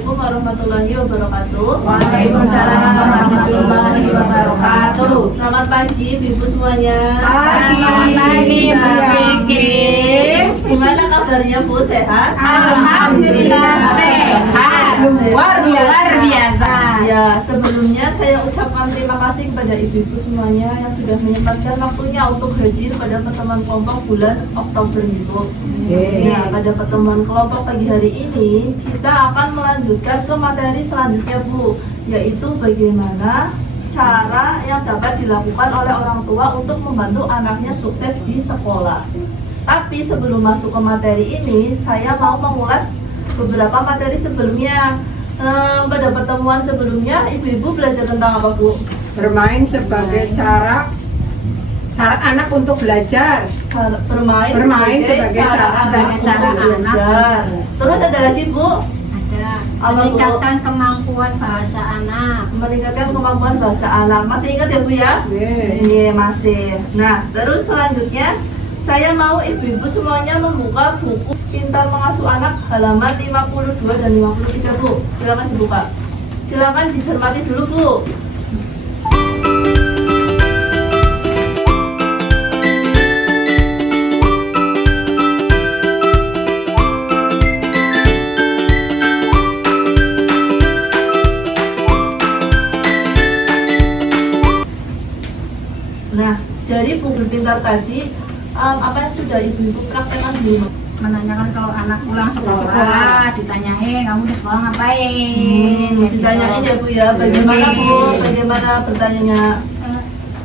Assalamualaikum warahmatullahi wabarakatuh. Waalaikumsalam warahmatullahi wabarakatuh. Selamat pagi Ibu semuanya. Pagi Mbak Vicky. Gimana kabarnya Bu? Sehat? Alhamdulillah sehat. Luar biasa. Ya, sebelumnya saya ucapkan terima kasih kepada ibu-ibu semuanya yang sudah menyempatkan waktunya untuk hadir pada pertemuan kelompok bulan Oktober itu. Nah, pada pertemuan kelompok pagi hari ini kita akan melanjutkan ke materi selanjutnya Bu, yaitu bagaimana cara yang dapat dilakukan oleh orang tua untuk membantu anaknya sukses di sekolah. Tapi sebelum masuk ke materi ini, saya mau mengulas beberapa materi sebelumnya. Pada pertemuan sebelumnya, ibu-ibu belajar tentang apa Bu? Bermain sebagai cara anak untuk belajar. Bermain sebagai cara anak belajar. Terus ada lagi Bu? Ada Apa, Bu? meningkatkan kemampuan bahasa anak. Meningkatkan kemampuan bahasa anak. Masih ingat ya Bu ya? Ini masih. Nah, terus selanjutnya saya mau ibu-ibu semuanya membuka buku Pintar Mengasuh Anak halaman 52 dan 53 Bu. Silakan dibuka. Silakan dicermati dulu Bu. Nah, dari buku pintar tadi, apa yang sudah ibu-ibu praktekkan dulu? Menanyakan kalau anak pulang sekolah, ditanyain kamu di sekolah ngapain? Ditanyain ya Bu ya, bagaimana Bu? Bagaimana bertanya?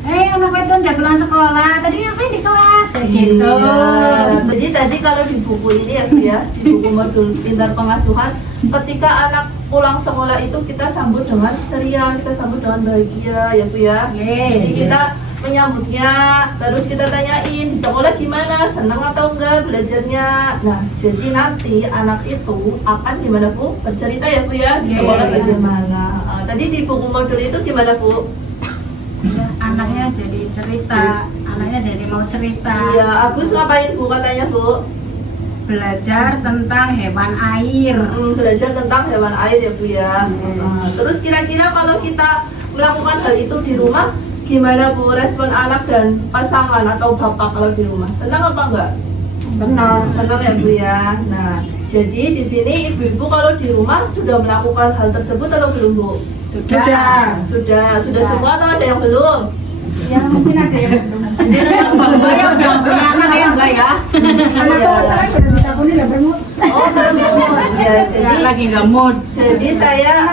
Anak itu udah pulang sekolah, tadi ngapain di kelas? Kayak gitu. Iya. Jadi tadi kalau di buku ini ya Bu ya, di buku modul pintar pengasuhan, ketika anak pulang sekolah itu kita sambut dengan ceria, kita sambut dengan bahagia ya Bu ya. Jadi kita menyambutnya, terus kita tanyain di sekolah gimana, senang atau enggak belajarnya. Nah, jadi nanti anak itu akan gimana Bu? Bercerita ya Bu ya, di sekolah bagaimana. Tadi di buku modul itu gimana Bu? Anaknya jadi cerita, anaknya jadi mau cerita. Iya, Agus ngapain Bu katanya Bu? Belajar tentang hewan air. Belajar tentang hewan air ya Bu ya. Terus kira-kira kalau kita melakukan hal itu di rumah, gimana Bu respon anak dan pasangan atau bapak kalau di rumah? Senang apa enggak? Senang ya Bu ya. Nah, jadi di sini ibu-ibu kalau di rumah sudah melakukan hal tersebut atau belum Bu? Sudah semua atau ada yang belum? Ya mungkin ada yang belum. Saya udah punya anak ya enggak ya? Anak tuh masalahnya pada ditakuni lah bermut. Oh, belum. Ya, jadi Lagi nggak mood. Jadi saya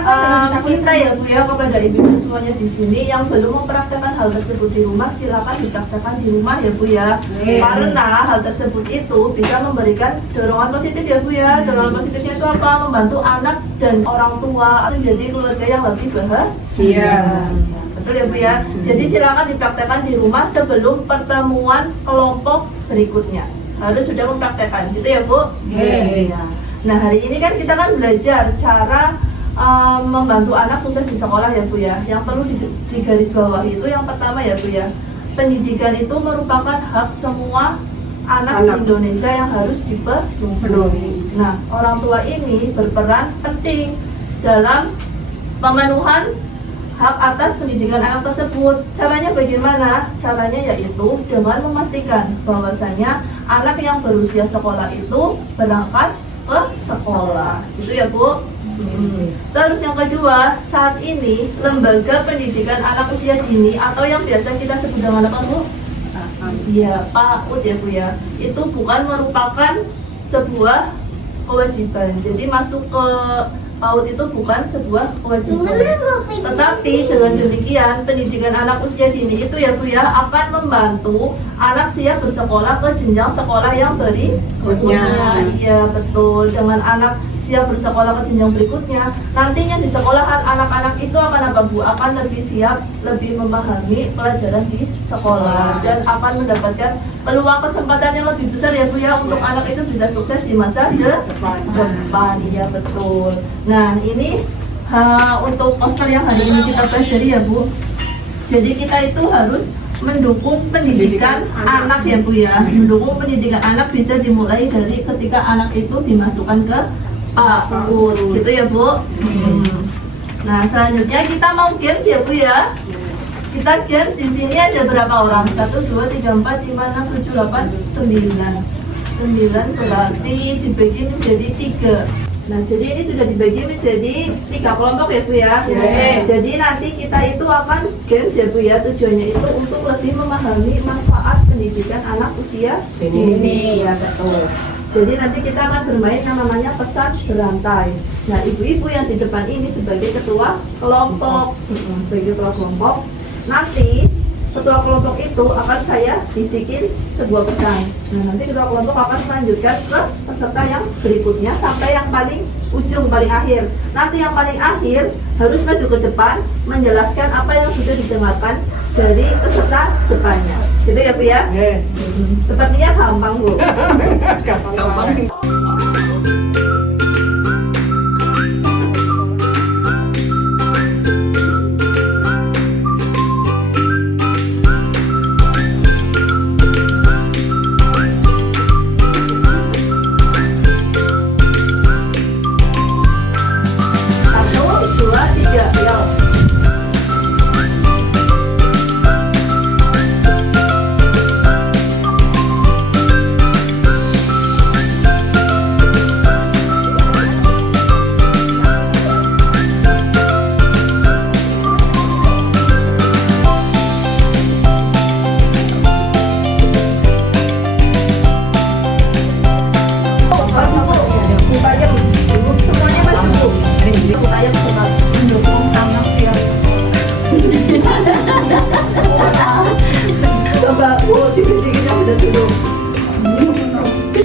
minta ya Bu ya kepada ibu-ibu semuanya di sini yang belum mempraktekkan hal tersebut di rumah, silakan dipraktekkan di rumah ya Bu ya. Karena hal tersebut itu bisa memberikan dorongan positif ya Bu ya. Dorongan positifnya itu apa? Membantu anak dan orang tua menjadi keluarga yang lebih bahagia. Betul ya Bu ya. Jadi silakan dipraktekkan di rumah sebelum pertemuan kelompok berikutnya. Harus sudah mempraktekkan, gitu ya Bu? Iya. Nah, hari ini kan kita kan belajar cara membantu anak sukses di sekolah ya Bu ya. Yang perlu digarisbawahi itu yang pertama ya Bu ya, pendidikan itu merupakan hak semua anak Indonesia yang harus dipenuhi. Nah, orang tua ini berperan penting dalam pemenuhan hak atas pendidikan anak tersebut. Caranya bagaimana? Caranya yaitu dengan memastikan bahwasanya anak yang berusia sekolah itu berangkat ke sekolah. Itu ya Bu. Terus yang kedua, saat ini lembaga pendidikan anak usia dini atau yang biasa kita sebut dengan apa Bu? Iya, PAUD ya Bu ya. Itu bukan merupakan sebuah kewajiban. Jadi masuk ke PAUD itu bukan sebuah kewajiban. Tetapi dengan demikian pendidikan anak usia dini itu ya Bu ya akan membantu anak siap bersekolah ke jenjang sekolah yang berikutnya. Iya betul. Dengan anak siap bersekolah ke jenjang berikutnya, nantinya di sekolahan anak-anak itu akan apa Bu? Akan lebih siap, lebih memahami pelajaran di sekolah dan akan mendapatkan peluang kesempatan yang lebih besar ya Bu ya untuk anak itu bisa sukses di masa depan. Iya betul. Nah ini untuk poster yang hari ini kita pelajari ya Bu. Jadi kita itu harus mendukung pendidikan anak ya Bu ya. Mendukung pendidikan anak bisa dimulai dari ketika anak itu dimasukkan ke PAUD gitu ya Bu. Nah selanjutnya kita mau games ya Bu ya. Kita games di sini ada berapa orang? 1, 2, 3, 4, 5, 6, 7, 8, 9. 9 berarti dibagi menjadi 3. Nah jadi ini sudah dibagi menjadi 3 kelompok ya Bu ya. Jadi nanti kita itu akan games ya Bu ya. Tujuannya itu untuk lebih memahami manfaat pendidikan anak usia dini. Ya betul. Jadi nanti kita akan bermain yang namanya pesan berantai. Nah ibu-ibu yang di depan ini sebagai ketua kelompok. Sebagai ketua kelompok, nanti ketua kelompok itu akan saya bisikin sebuah pesan. Nah nanti ketua kelompok akan melanjutkan ke peserta yang berikutnya sampai yang paling ujung, paling akhir. Nanti yang paling akhir harus maju ke depan menjelaskan apa yang sudah didengarkan dari peserta depannya. Gitu ya Bu ya? Sepertinya gampang Bu. Gampang sih.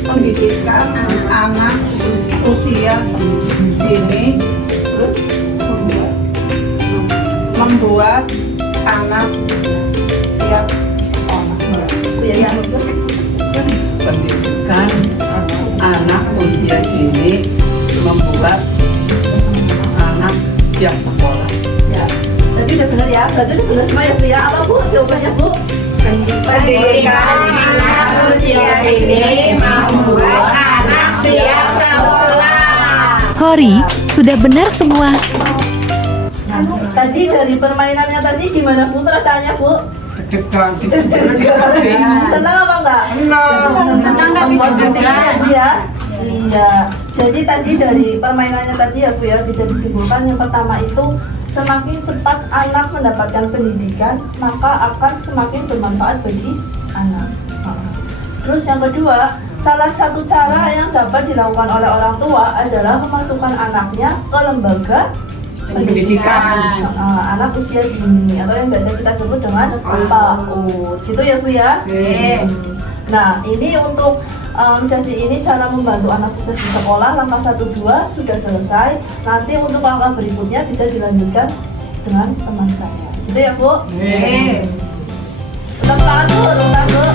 Pendidikan anak usia dini, terus membuat anak siap sekolah. Pendidikan anak usia dini membuat anak siap sekolah. Ya, tapi udah benar ya, berarti udah benar semua ya Bu ya. Apa Bu jawabannya Bu? Pendidikan anak usia dini membuat anak siap sekolah. Hori, sudah benar semua. Nah, tadi dari permainannya tadi gimana Bu perasaannya Bu? Deg-degan. Senang apa enggak? Senang tapi deg-degan. Ya. Iya. Jadi tadi dari permainannya tadi ya Bu ya bisa disimpulkan yang pertama itu semakin cepat anak mendapatkan pendidikan maka akan semakin bermanfaat bagi anak. Terus yang kedua, salah satu cara yang dapat dilakukan oleh orang tua adalah memasukkan anaknya ke lembaga Pendidikan. anak usia dini atau yang biasa kita sebut dengan PAUD. Gitu ya Bu ya. Nah ini untuk sesi ini cara membantu anak sukses di sekolah langkah 1-2 sudah selesai. Nanti untuk langkah berikutnya bisa dilanjutkan dengan teman saya. Gitu ya Bu. Selamat pagi Bu.